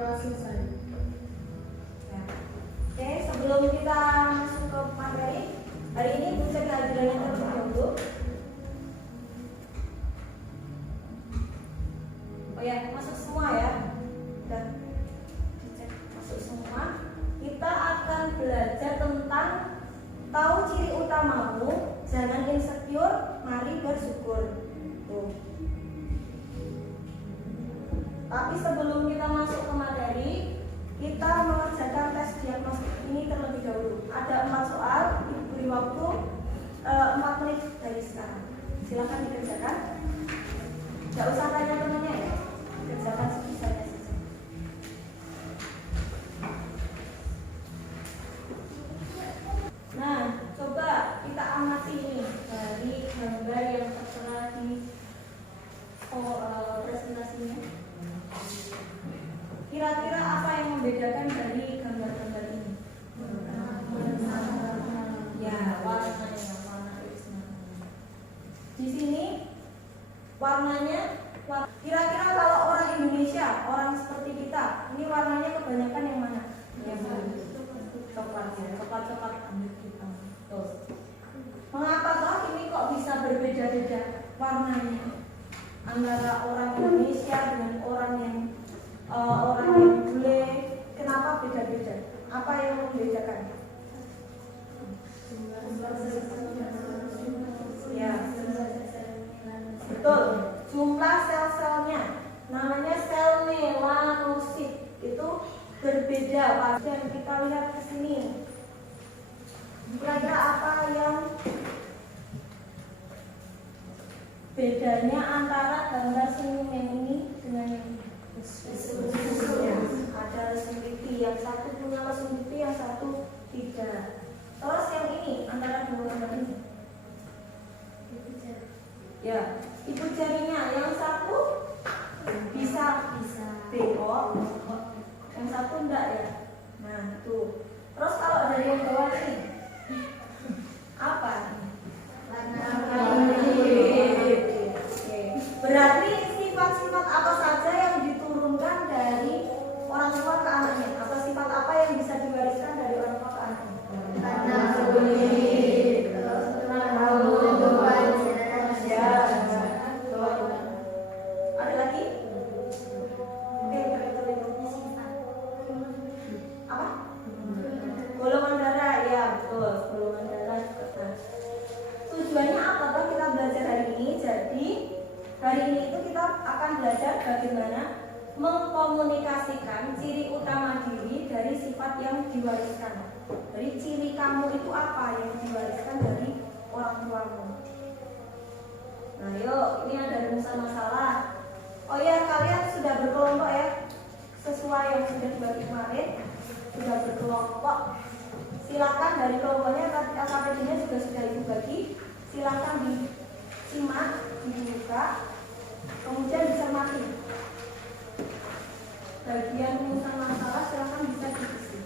selesai. Ya. Oke, sebelum kita masuk ke materi, hari ini Bu cek kehadirannya terlebih dahulu. Oh ya, masuk semua ya. Udah dicek masuk semua. Kita akan belajar tentang tahu ciri utamamu, jangan insecure, mari bersyukur. Tuh. Tapi sebelum kita masuk ke materi, kita mengerjakan tes diagnostik ini terlebih dahulu. Ada 4 soal, diberi waktu 4 menit dari sekarang. Silakan dikerjakan. Tidak usah tanya temannya ya, kerjakan sebisanya saja. Nah, coba kita amati ini dari gambar yang tertera di presentasinya. Kira-kira apa yang membedakan dari gambar-gambar ini? Ya, warnanya, warna irisnya. Di sini warnanya, kira-kira kalau orang Indonesia, orang seperti kita, ini warnanya kebanyakan yang mana? Yang coklat ya, coklat-coklat ambil kita. Tuh. Mengapa toh ini kok bisa berbeda-beda warnanya antara orang Indonesia dengan orang yang bule? Kenapa beda-beda? Apa yang membedakan? Ya, betul. Jumlah sel-selnya, namanya sel melanosit, itu berbeda. Dan kita lihat ke sini. Kira-kira apa yang bedanya antara gambar senyum yang ini dengan yang ini? Ya, ada lesung pipi, yang satu punya lesung pipi, yang satu tidak. Terus yang ini antara dua gambar ini? Ya, ibu jarinya, yang satu bisa bengkok, yang satu enggak ya. Nah, tuh. Terus kalau dari yang bawah ini apa? Berarti sifat-sifat apa saja yang diturunkan dari orang tua ke anaknya? Atau sifat apa yang bisa diwariskan dari orang tua ke anaknya? Ada lagi? Oke, apa? Golongan darah, ya betul. Golongan darah juga. Tujuannya apa toh kita belajar hari ini? Jadi hari ini itu kita akan belajar bagaimana mengkomunikasikan ciri utama diri dari sifat yang diwariskan. Jadi ciri kamu itu apa yang diwariskan dari orang tuamu. Nah yuk, ini ada rumusan masalah. Oh ya, kalian sudah berkelompok ya, sesuai yang sudah dibagi kemarin, sudah berkelompok. Silakan dari kelompoknya, LKPD-nya juga sudah ibu bagi. Silakan disimak, dibuka, kemudian dicermati. Bagian rumusan masalah silakan bisa diisi.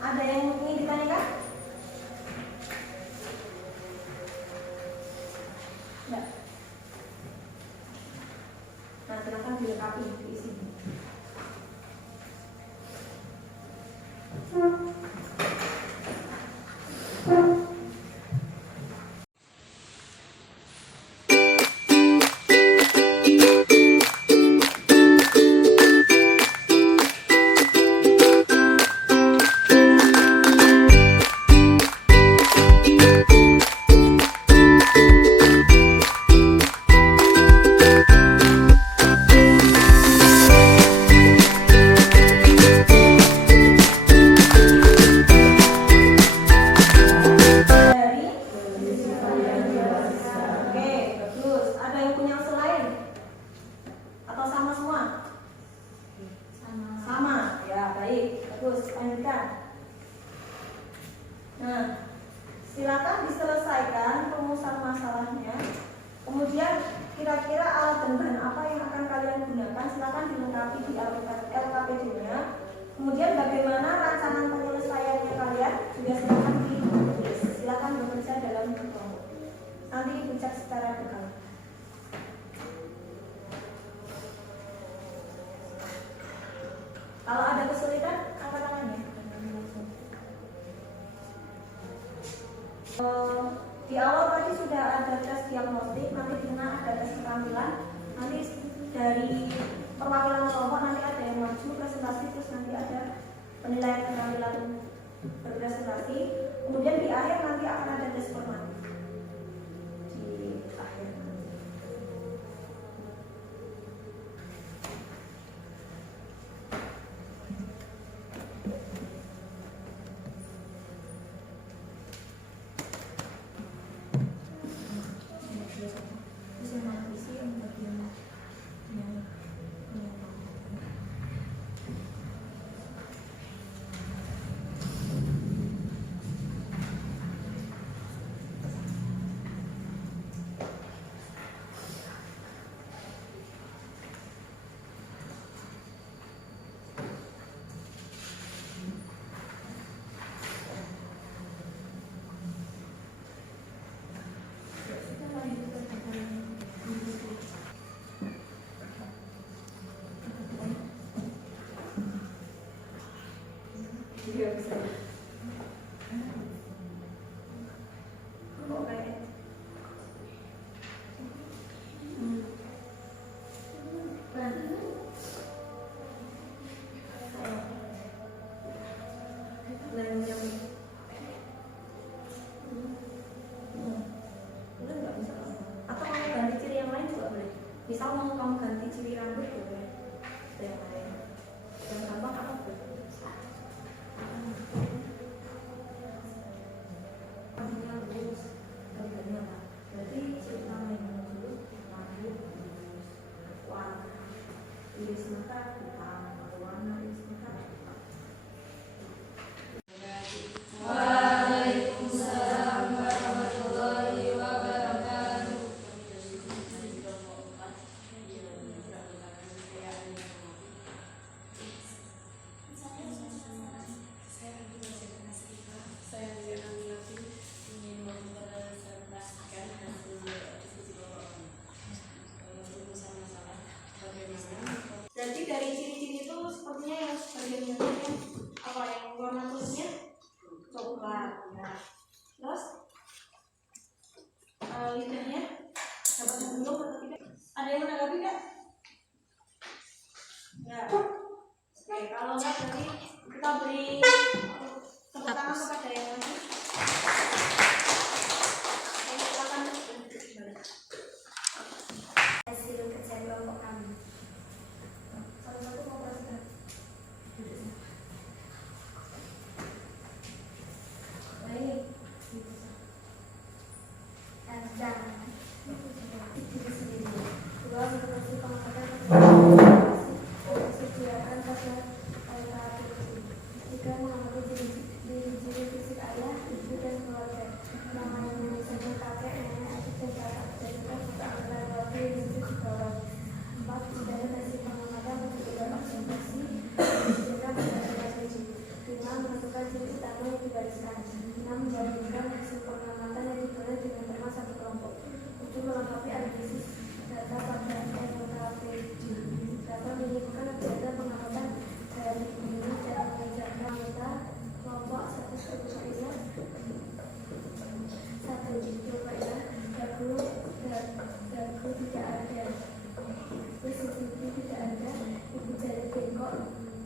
Ada yang ingin ditanyakan? Enggak. Nah, silakan dilengkapi, diisi. Kemudian kira-kira alat dan bahan apa yang akan kalian gunakan, silakan dilengkapi di LKPD-nya. Kemudian bagaimana rancangan penyelesaiannya kalian juga silakan ditulis. Silakan bekerja dalam kelompok. Nanti ibu cek secara berkala. keterampilan. Nanti dari perwakilan kelompok nanti ada yang maju presentasi, terus nanti ada penilaian keterampilan berpresentasi. Kemudian di akhir nanti akan ada tes formatif di akhir. Iya bisa. Kok kayak atau kamu ganti ciri yang lain juga boleh. Misal mau kamu ganti ciri rambut boleh. Yang lain. Yang gampang apa boleh. Berarti ciri utama yang dulu rambut, warna iris mata hitam, warna iris mata hitam. Waalaikumsalam warahmatullahi wabarakatuh. Jadi dari ciri-ciri itu sepertinya yang bagian apa yang warna kulitnya coklat, ya. Terus lidahnya dapat belum atau tidak? Ada yang menanggapi nggak? Ya. Oke, kalau nggak berarti kita beri tepuk tangan kepada yang lain. Silakan. Hasil kerja kelompok kami. Satu-satu mau presentasi. Nah ini. Dan diri sendiri. Dua mengatasi pengangkatan kesediaan pada ayat tiga mengamati diri fisik ayah, ibu dan keluarga. Namanya misalnya kakek, nenek, adik dan kakak, dan juga anggota keluarga yang hidup di bawah. 4. Tidak kasih pengamatan untuk tidak observasi juga pada 7. 5. Menentukan ciri utama yang digariskan. 6. Membandingkan hasil pengamatan yang diperoleh dengan tema satu kelompok. 7. Melengkapi analisis data pada anggota P7. 8. Menyimpulkan data pengamatan dari ini dan mengajarkan anggota kelompok status kebutuhannya. 1. Cobalah dagu tidak ada, CCTV tidak ada, ibu jari bengkok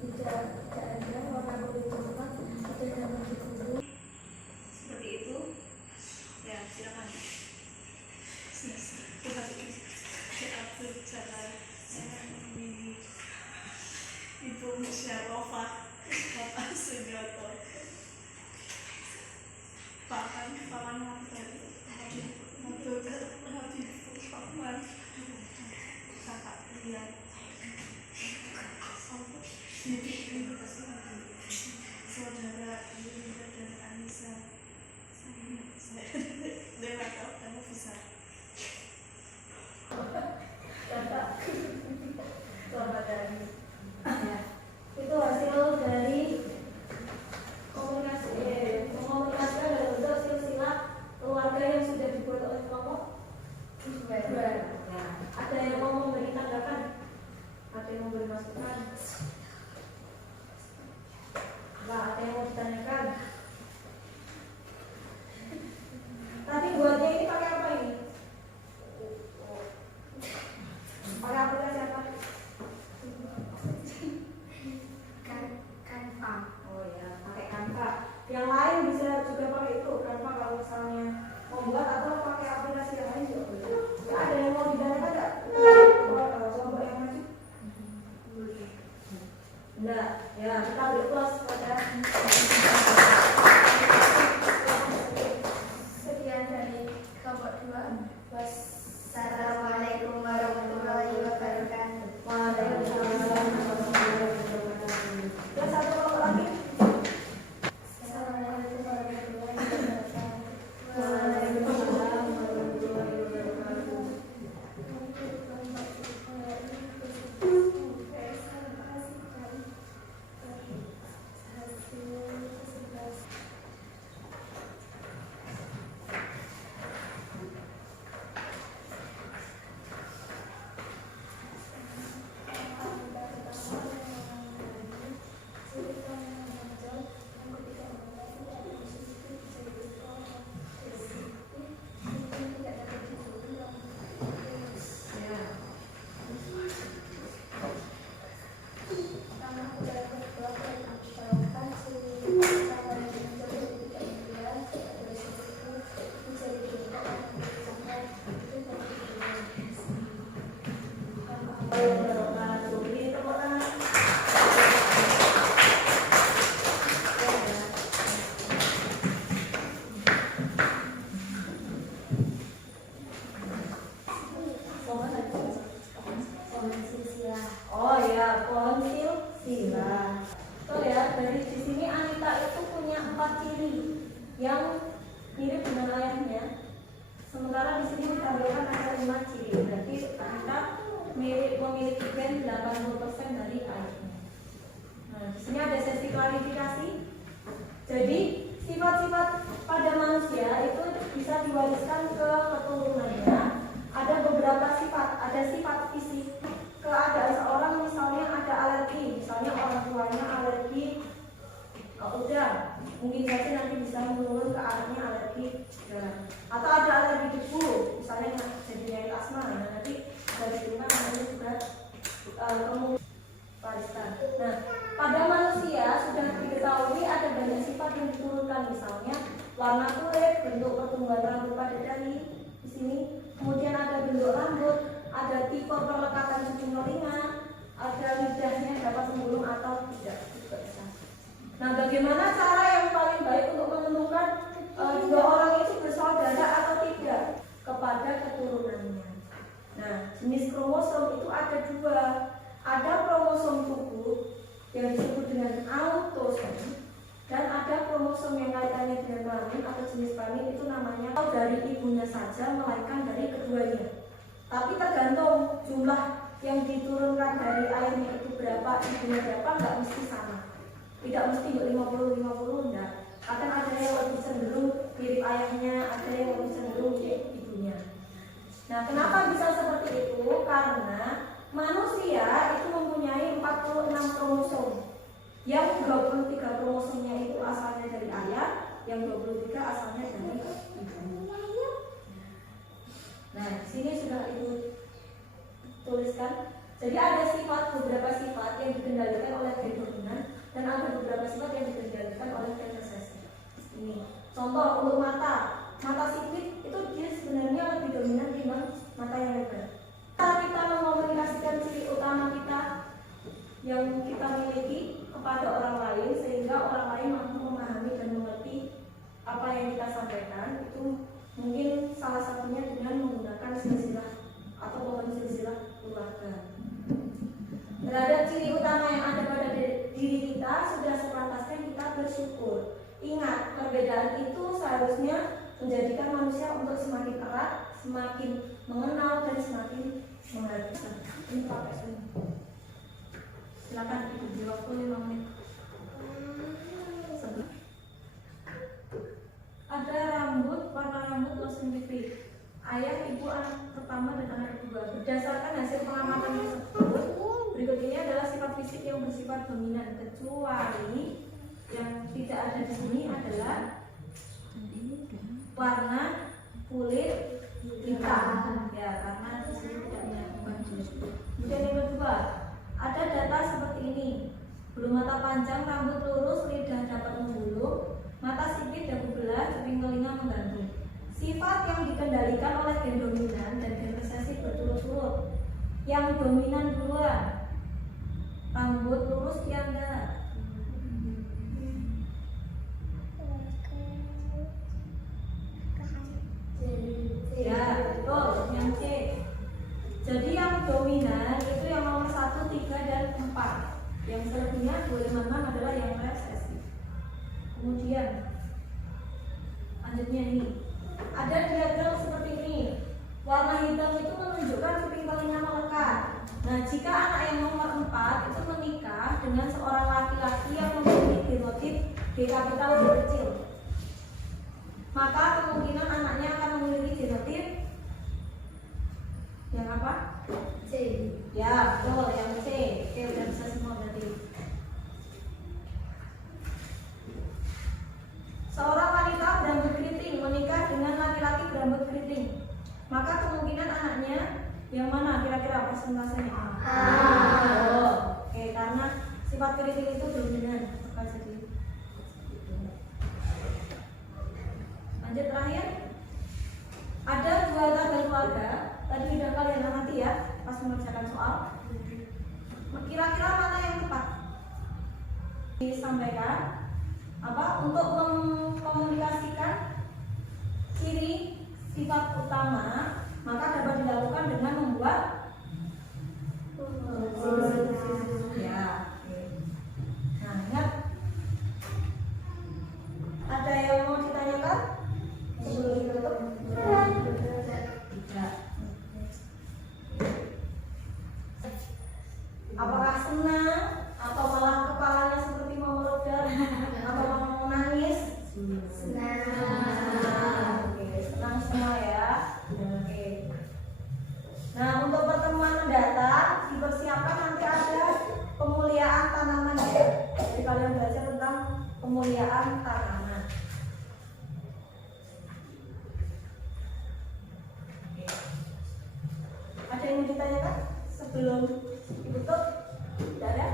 tidak ada, warna kulit coklat atau gambar di guru. Seperti itu. Ya, silakan. Ibu Musyawarah Bapak Sujoto Paman Habibur Rahman Kakak Rian Saudara Yunda dan Anissa. Dewa tahu kamu bisa. Selamat dari. Itu hasil Wassalamualaikum warahmatullahi wabarakatuh. Waalaikumsalam warahmatullahi wabarakatuh. Dan satu kelompok lagi. Assalamualaikum warahmatullahi wabarakatuh. Waalaikumsalam warahmatullahi wabarakatuh. Ini tepuk tangan. Oh ya, pohon silsila. Tuh ya, dari di sini Anita itu punya 4 ciri yang mirip dengan ayahnya. Sementara di sini ditampilkan ada 5 ciri. Berarti Anita memiliki gen 80% dari ayahnya. Nah, di sini ada sesi klarifikasi. Jadi sifat-sifat pada manusia itu bisa diwariskan ke keturunannya. Ada beberapa sifat, ada sifat fisik. Keadaan seorang misalnya ada alergi, misalnya orang tuanya alergi udang, mungkin saja nanti bisa menurun ke arahnya alergi udang. Atau ada alergi debu, misalnya jadi penyakit asma, nah nanti dari sini namanya juga kemungkinan wariskan. Nah, pada manusia sudah diketahui ada banyak sifat yang diturunkan, misalnya warna kulit, bentuk pertumbuhan rambut pada dahi di sini, kemudian ada bentuk rambut, ada tipe perlekatan ujung telinga, ada lidahnya dapat menggulung atau tidak juga bisa. Nah, bagaimana cara yang paling baik untuk menentukan dua orang itu bersaudara atau tidak? Kepada keturunannya. Nah, jenis kromosom itu ada 2. Ada kromosom tubuh yang disebut dengan autosom, dan ada kromosom yang kaitannya dengan kelamin atau jenis kelamin itu namanya dari ibunya saja melainkan dari keduanya. Tapi tergantung jumlah yang diturunkan dari ayahnya itu berapa, ibunya berapa, nggak mesti sama. Tidak mesti 50-50, enggak. Kadang ada yang lebih cenderung mirip ayahnya, ada yang lebih cenderung mirip ibunya. Nah, kenapa bisa seperti itu? Karena manusia itu mempunyai 46 kromosom. Yang 23 kromosomnya itu asalnya dari ayah, yang 23 asalnya dari ibu. Nah, di sini sudah Ibu tuliskan. Jadi ada beberapa sifat yang dikendalikan oleh gen dominan dan ada beberapa sifat yang dikendalikan oleh gen resesi. Ini contoh untuk mata sipit itu dia sebenarnya lebih dominan dibanding mata yang lebar. Cara kita mengkomunikasikan ciri utama kita yang kita miliki kepada orang lain sehingga orang lain mampu memahami dan mengerti apa yang kita sampaikan, itu mungkin salah satunya dengan menggunakan silsilah atau pohon silsilah keluarga. Terhadap ciri utama yang ada pada diri kita sudah sepantasnya kita bersyukur. Ingat, perbedaan itu seharusnya menjadikan manusia untuk semakin erat, semakin mengenal dan semakin menghargai. Ini pakai ini. Silakan Ibu di waktu 5 menit. Ada warna rambut langsung pipih. Ayah, ibu, anak pertama dan anak kedua. Berdasarkan hasil pengamatan tersebut, berikut ini adalah sifat fisik yang bersifat dominan, kecuali yang tidak ada di sini adalah warna kulit hitam. Ya, karena di sini tidak menyatukan kulit. Kemudian yang kedua, ada data seperti ini: bulu mata panjang, rambut lurus, lidah dapat menggulung, mata sipit, dagu belah, kuping telinga menggantung. Sifat yang dikendalikan oleh gen dominan dan gen resesi berturut-turut. Yang dominan duluan, rambut lurus tiada. Ya, Yang selebihnya 256 adalah yang resesi. Kemudian lanjutnya ini ada diagram seperti ini. Warna hitam itu menunjukkan kuping telinga melekat. Nah, jika anak yang nomor 4 itu menikah dengan seorang laki-laki yang memiliki genotip G kapital G kecil, maka kemungkinan anaknya akan memiliki genotip yang apa? C. Ya, betul, yang C. Oke, udah bisa semua berarti. Seorang wanita berambut keriting menikah dengan laki-laki berambut keriting, maka kemungkinan anaknya yang mana kira-kira persentasenya? Oh, oke, karena sifat keriting itu dominan. Maka jadi lanjut terakhir. Ada 2 tabel keluarga. Tadi sudah kalian amati ya pas mengerjakan soal. Kira-kira mana yang tepat? Disampaikan apa untuk mengkomunikasikan ciri sifat utama, maka dapat dilakukan dengan membuat ya. Nah, ingat, ada yang mau ditanyakan sebelum ditutup? Tidak. Apakah senang atau malah kepalanya seperti mau meledak atau mau nangis? Senang. Oke, senang semua ya. Oke. Nah, untuk pertemuan mendatang dipersiapkan nanti ada pemuliaan tanaman ya. Jadi kalian belajar tentang pemuliaan tanaman. Oke. Ada yang mau ditanyakan sebelum ditutup? Tidak ada?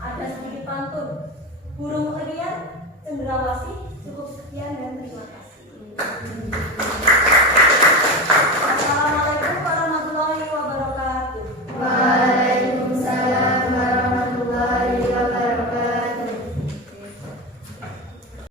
Ada sedikit pantun. Burung erian cendrawasih